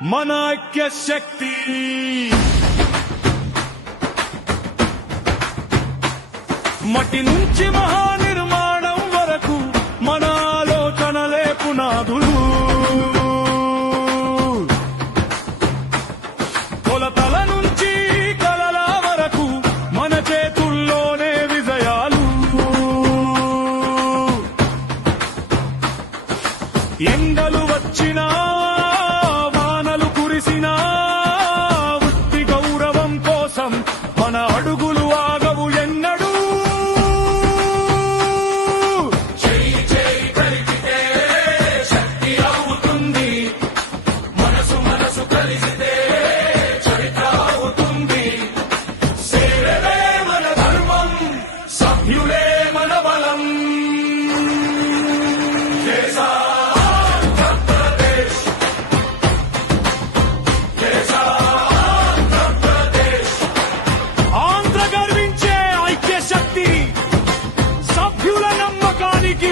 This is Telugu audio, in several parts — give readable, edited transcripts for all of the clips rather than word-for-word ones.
మన ఐక్య శక్తి మట్టి నుంచి మహానిర్మాణం వరకు మన ఆలోచనలే పునాదులు. కొలతల నుంచి కలల వరకు మన చేతుల్లోనే విజయాలు. ఎండలు వచ్చినా వానలు కురిసినా వృత్తి గౌరవం కోసం మన అడుగులు ఆగవు ఎన్నడూ. చేయి చేయి కలిపితే శక్తి అవుతుంది, మనసు మనసు కలిసితే చరిత్ర అవుతుంది. సేవే మన ధర్మం, సభ్యులే మన బలం.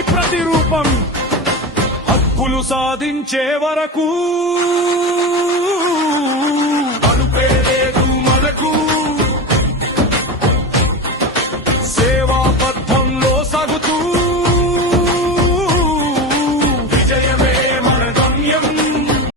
ప్రతిరూపం హక్కులు సాధించే వరకు